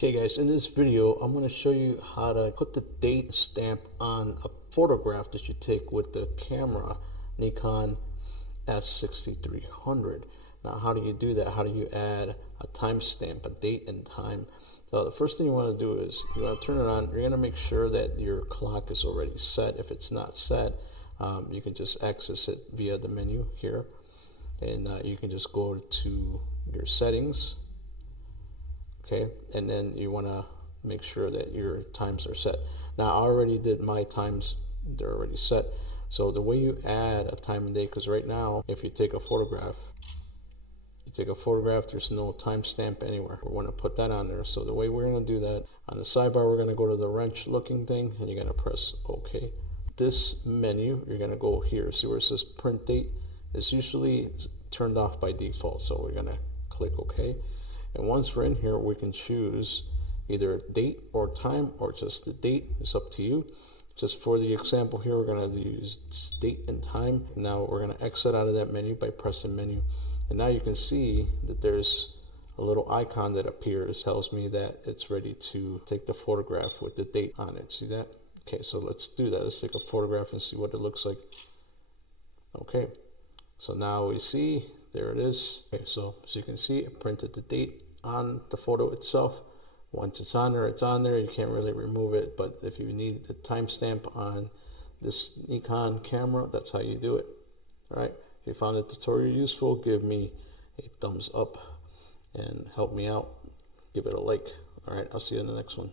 Hey guys, in this video I'm going to show you how to put the date stamp on a photograph that you take with the camera Nikon s6300. Now how do you do that? How do you add a timestamp, a date and time? So the first thing you want to do is you want to turn it on. You're going to make sure that your clock is already set. If it's not set, you can just access it via the menu here, and you can just go to your settings. Okay, and then you want to make sure that your times are set. Now I already did my times, they're already set. So the way you add a time and date, because right now if you take a photograph, there's no timestamp anywhere. We want to put that on there. So the way we're going to do that, on the sidebar we're going to go to the wrench looking thing and you're going to press OK. This menu, you're going to go here, see where it says print date. It's usually turned off by default, so we're going to click OK. And once we're in here, we can choose either date or time, or just the date. It's up to you. Just for the example here, we're going to use date and time. Now we're going to exit out of that menu by pressing menu. And now you can see that there's a little icon that appears, tells me that it's ready to take the photograph with the date on it. See that? Okay, so let's do that. Let's take a photograph and see what it looks like. Okay, so now we see, there it is. Okay, so as you can see, it printed the date on the photo itself. Once it's on there, it's on there. You can't really remove it, but if you need a timestamp on this Nikon camera, that's how you do it. All right, if you found the tutorial useful, give me a thumbs up and help me out. Give it a like. All right, I'll see you in the next one.